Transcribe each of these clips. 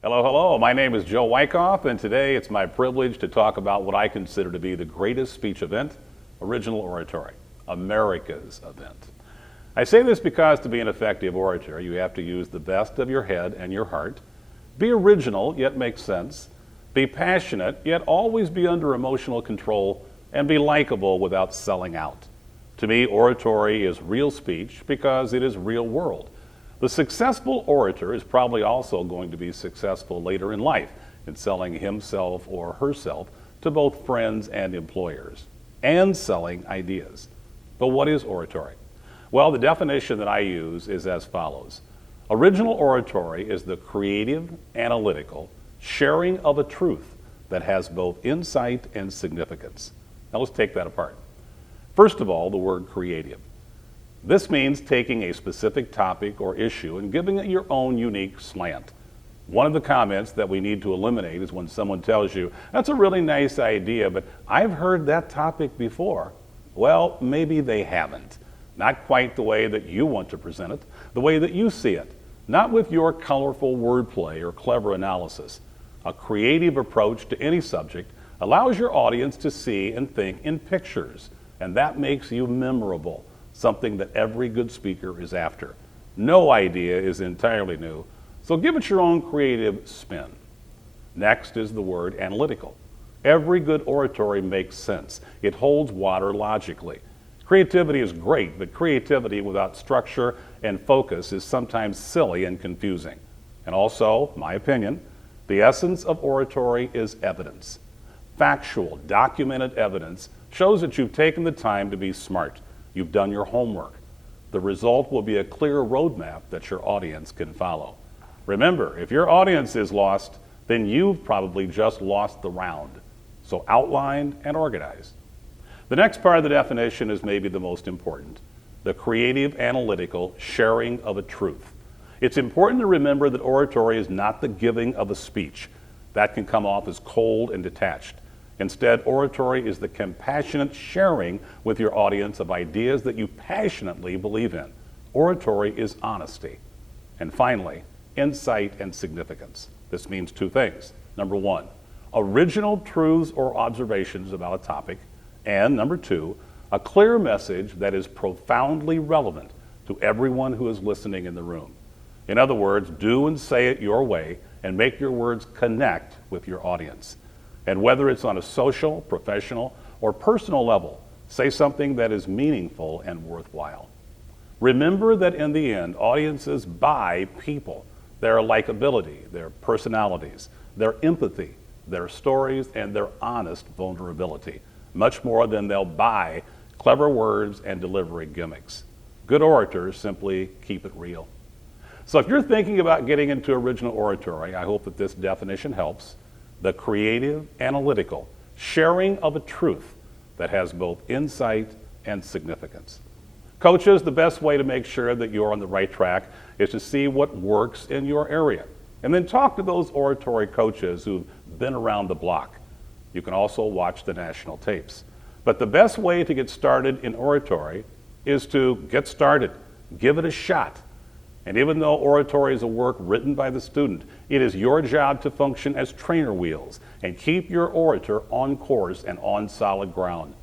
Hello, hello. My name is Joe Wycoff, and today it's my privilege to talk about what I consider to be the greatest speech event, original oratory, America's event. I say this because to be an effective orator, you have to use the best of your head and your heart, be original yet make sense, be passionate yet always be under emotional control, and be likable without selling out. To me, oratory is real speech because it is real world. The successful orator is probably also going to be successful later in life in selling himself or herself to both friends and employers, and selling ideas. But what is oratory? Well, the definition that I use is as follows. Original oratory is the creative, analytical sharing of a truth that has both insight and significance. Now let's take that apart. First of all, the word creative. This means taking a specific topic or issue and giving it your own unique slant. One of the comments that we need to eliminate is when someone tells you, that's a really nice idea, but I've heard that topic before. Well, maybe they haven't. Not quite the way that you want to present it, the way that you see it, not with your colorful wordplay or clever analysis. A creative approach to any subject allows your audience to see and think in pictures, and that makes you memorable. Something that every good speaker is after. No idea is entirely new, so give it your own creative spin. Next is the word analytical. Every good oratory makes sense. It holds water logically. Creativity is great, but creativity without structure and focus is sometimes silly and confusing. And also, my opinion, the essence of oratory is evidence. Factual, documented evidence shows that you've taken the time to be smart. You've done your homework. The result will be a clear roadmap that your audience can follow. Remember, if your audience is lost, then you've probably just lost the round. So outline and organize. The next part of the definition is maybe the most important, the creative, analytical sharing of a truth. It's important to remember that oratory is not the giving of a speech. That can come off as cold and detached. Instead, oratory is the compassionate sharing with your audience of ideas that you passionately believe in. Oratory is honesty. And finally, insight and significance. This means two things. Number one, original truths or observations about a topic. And number two, a clear message that is profoundly relevant to everyone who is listening in the room. In other words, do and say it your way and make your words connect with your audience. And whether it's on a social, professional, or personal level, say something that is meaningful and worthwhile. Remember that in the end, audiences buy people, their likability, their personalities, their empathy, their stories, and their honest vulnerability, much more than they'll buy clever words and delivery gimmicks. Good orators simply keep it real. So if you're thinking about getting into original oratory, I hope that this definition helps. The creative, analytical sharing of a truth that has both insight and significance. Coaches, the best way to make sure that you're on the right track is to see what works in your area, and then talk to those oratory coaches who've been around the block. You can also watch the national tapes. But the best way to get started in oratory is to get started, give it a shot. And even though oratory is a work written by the student, it is your job to function as trainer wheels and keep your orator on course and on solid ground.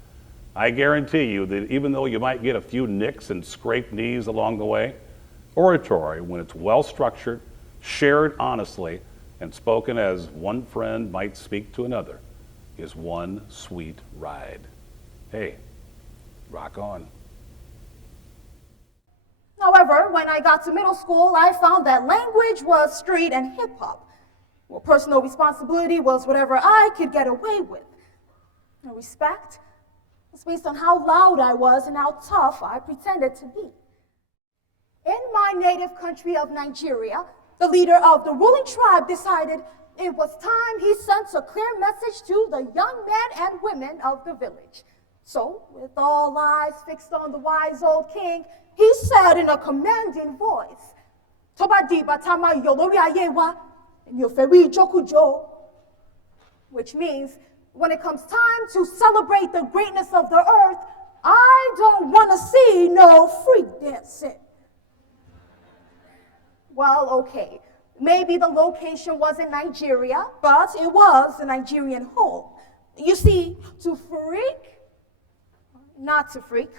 I guarantee you that even though you might get a few nicks and scraped knees along the way, oratory, when it's well structured, shared honestly, and spoken as one friend might speak to another, is one sweet ride. Hey, rock on. However, when I got to middle school, I found that language was street and hip-hop, while personal responsibility was whatever I could get away with. And respect was based on how loud I was and how tough I pretended to be. In my native country of Nigeria, the leader of the ruling tribe decided it was time he sent a clear message to the young men and women of the village. So, with all eyes fixed on the wise old king, he said in a commanding voice, "Toba di batama yolori ayewa, nyoferi jokujo," which means, when it comes time to celebrate the greatness of the earth, I don't want to see no freak dancing. Well, okay, Maybe the location was in Nigeria, but it was a Nigerian home. You see, to freak, not to freak.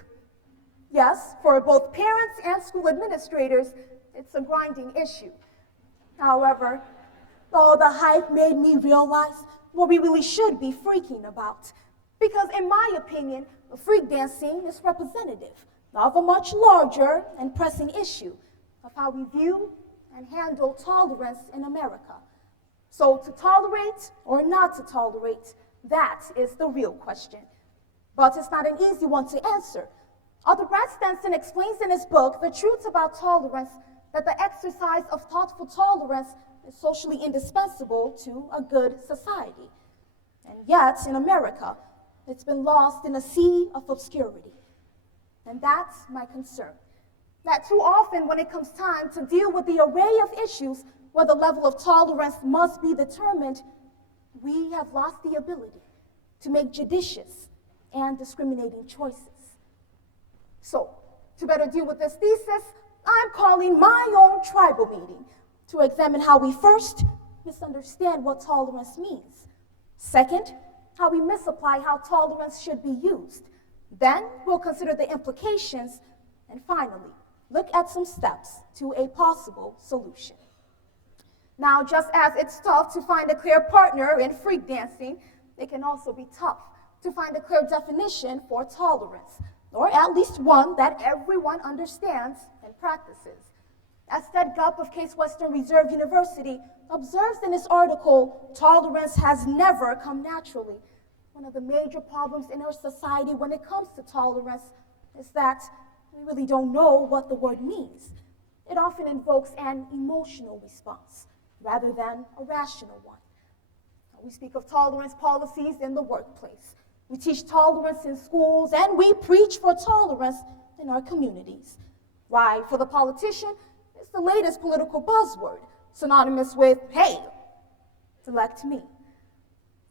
Yes, for both parents and school administrators, it's a grinding issue. However, all the hype made me realize what we really should be freaking about. Because in my opinion, freak dancing is representative of a much larger and pressing issue of how we view and handle tolerance in America. So to tolerate or not to tolerate, that is the real question. But it's not an easy one to answer. Arthur Brad Stenson explains in his book, The Truth About Tolerance, that the exercise of thoughtful tolerance is socially indispensable to a good society. And yet, in America, it's been lost in a sea of obscurity. And that's my concern. That too often when it comes time to deal with the array of issues where the level of tolerance must be determined, we have lost the ability to make judicious and discriminating choices. So, to better deal with this thesis, I'm calling my own tribal meeting to examine how we first misunderstand what tolerance means. Second, how we misapply how tolerance should be used. Then we'll consider the implications. And finally, look at some steps to a possible solution. Now, just as it's tough to find a clear partner in freak dancing, it can also be tough to find a clear definition for tolerance, or at least one that everyone understands and practices. As Ted Gupp of Case Western Reserve University observes in his article, tolerance has never come naturally. One of the major problems in our society when it comes to tolerance is that we really don't know what the word means. It often invokes an emotional response rather than a rational one. We speak of tolerance policies in the workplace. We teach tolerance in schools, and we preach for tolerance in our communities. Why, for the politician, it's the latest political buzzword, synonymous with, hey, elect me.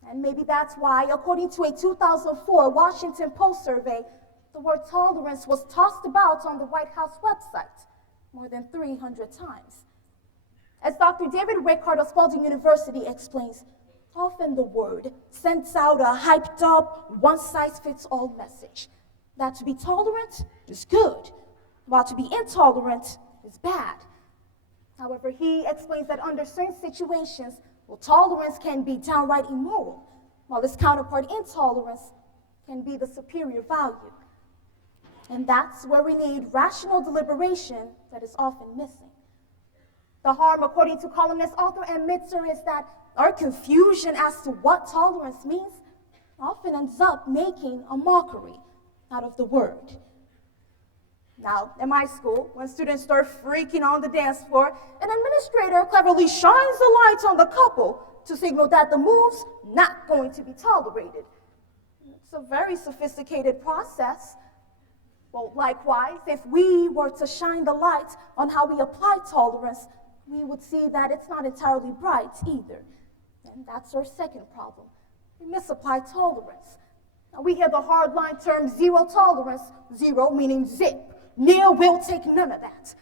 And maybe that's why, according to a 2004 Washington Post survey, the word tolerance was tossed about on the White House website more than 300 times. As Dr. David Rickard of Spalding University explains, often the word sends out a hyped-up, one-size-fits-all message that to be tolerant is good, while to be intolerant is bad. However, he explains that under certain situations, tolerance can be downright immoral, while its counterpart, intolerance, can be the superior value. And that's where we need rational deliberation that is often missing. The harm, according to columnist, author, and Mitzer, is that our confusion as to what tolerance means often ends up making a mockery out of the word. Now, in my school, when students start freaking on the dance floor, an administrator cleverly shines a light on the couple to signal that the move's not going to be tolerated. It's a very sophisticated process. Well, likewise, if we were to shine the light on how we apply tolerance, we would see that it's not entirely bright either. And that's our second problem. We misapply tolerance. Now, we hear the hardline term zero tolerance, zero meaning zip. Neil will take none of that.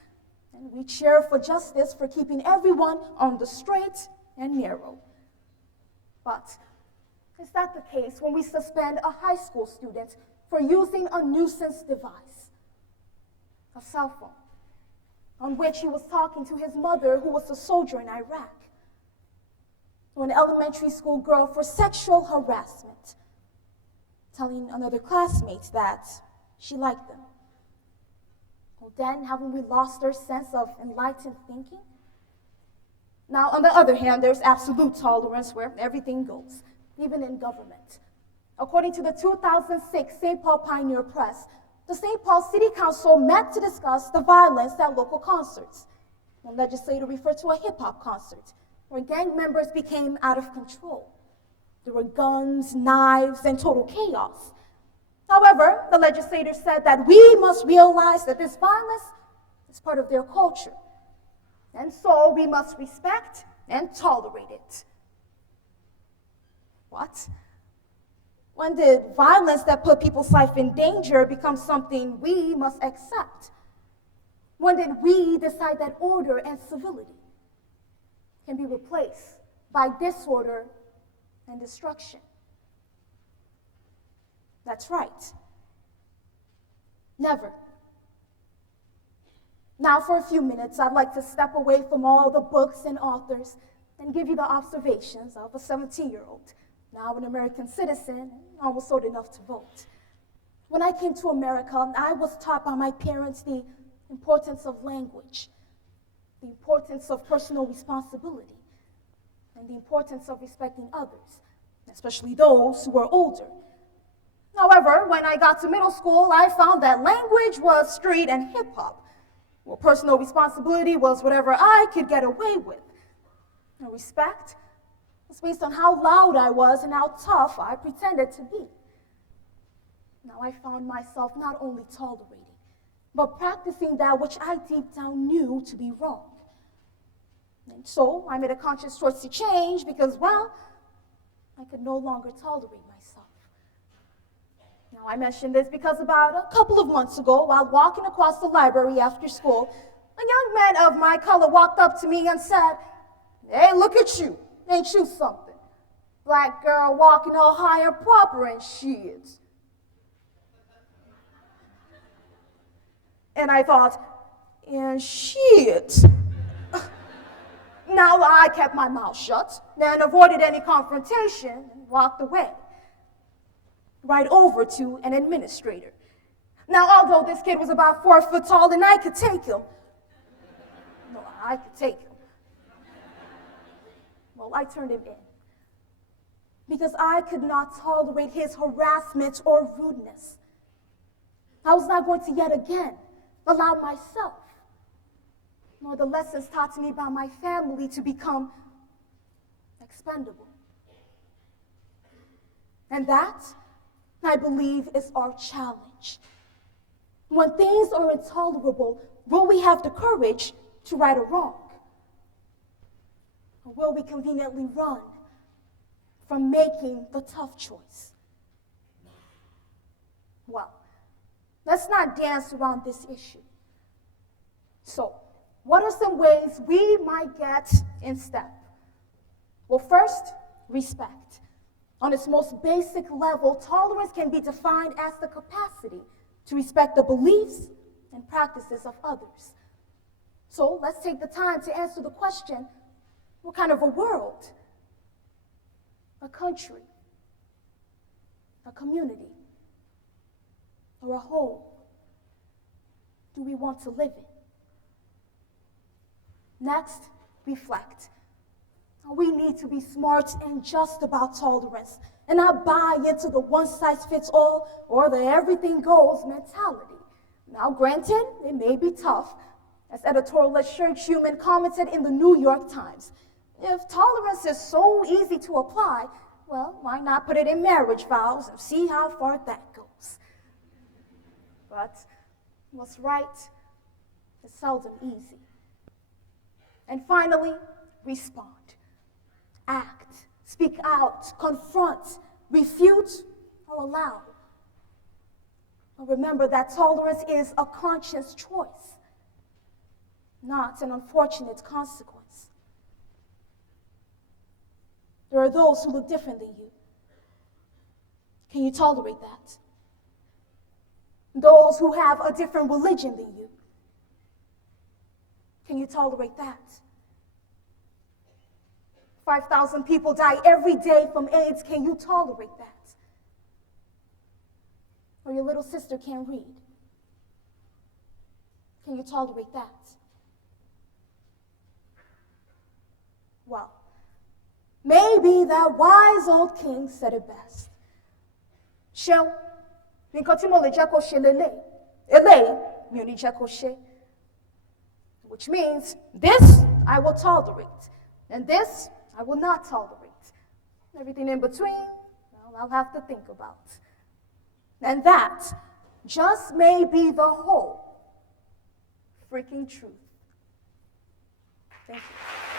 And we cheer for justice for keeping everyone on the straight and narrow. But is that the case when we suspend a high school student for using a nuisance device, a cell phone, on which he was talking to his mother, who was a soldier in Iraq, or an elementary school girl for sexual harassment, telling another classmate that she liked them? Well, then, haven't we lost our sense of enlightened thinking? Now, on the other hand, there's absolute tolerance where everything goes, even in government. According to the 2006 St. Paul Pioneer Press, the St. Paul City Council met to discuss the violence at local concerts. One legislator referred to a hip-hop concert where gang members became out of control. There were guns, knives, and total chaos. However, the legislator said that we must realize that this violence is part of their culture, and so we must respect and tolerate it. What? When did violence that put people's life in danger become something we must accept? When did we decide that order and civility can be replaced by disorder and destruction. That's right. Never. Now, for a few minutes, I'd like to step away from all the books and authors and give you the observations of a 17-year-old, now an American citizen, and almost old enough to vote. When I came to America, I was taught by my parents the importance of language, the importance of personal responsibility, and the importance of respecting others, especially those who were older. However, when I got to middle school, I found that language was street and hip-hop, while personal responsibility was whatever I could get away with. And respect was based on how loud I was and how tough I pretended to be. Now I found myself not only tolerating, but practicing that which I deep down knew to be wrong. And so I made a conscious choice to change because, well, I could no longer tolerate myself. Now I mention this because about a couple of months ago, while walking across the library after school, a young man of my color walked up to me and said, "Hey, look at you. Ain't you something? Black girl walking all high and proper and shit." And I thought, and shit. Now I kept my mouth shut and avoided any confrontation and walked away, right over to an administrator. Now, although this kid was about 4 foot tall and I could take him, well, I turned him in because I could not tolerate his harassment or rudeness. I was not going to yet again allow myself, nor the lessons taught to me by my family, to become expendable. And that, I believe, is our challenge. When things are intolerable, will we have the courage to right a wrong? Or will we conveniently run from making the tough choice? Well, let's not dance around this issue. So, what are some ways we might get in step? Well, first, respect. On its most basic level, tolerance can be defined as the capacity to respect the beliefs and practices of others. So let's take the time to answer the question, what kind of a world, a country, a community, or a home do we want to live in? Next, reflect. We need to be smart and just about tolerance and not buy into the one-size-fits-all or the everything-goes mentality. Now, granted, it may be tough. As editorialist Shirk Human commented in the New York Times, if tolerance is so easy to apply, well, why not put it in marriage vows and see how far that goes? But what's right is seldom easy. And finally, respond. Act, speak out, confront, refute, or allow. And remember that tolerance is a conscious choice, not an unfortunate consequence. There are those who look different than you. Can you tolerate that? Those who have a different religion than you. Can you tolerate that? 5,000 people die every day from AIDS. Can you tolerate that? Or your little sister can't read. Can you tolerate that? Well, maybe that wise old king said it best. Ṣeun, nǹkan tí mo lè jẹ́ kó ṣe lélẹ̀, eléyìí mi ò ní jẹ́ kó ṣe. Which means this I will tolerate, and this I will not tolerate. Everything in between, well, I'll have to think about. And that just may be the whole freaking truth. Thank you.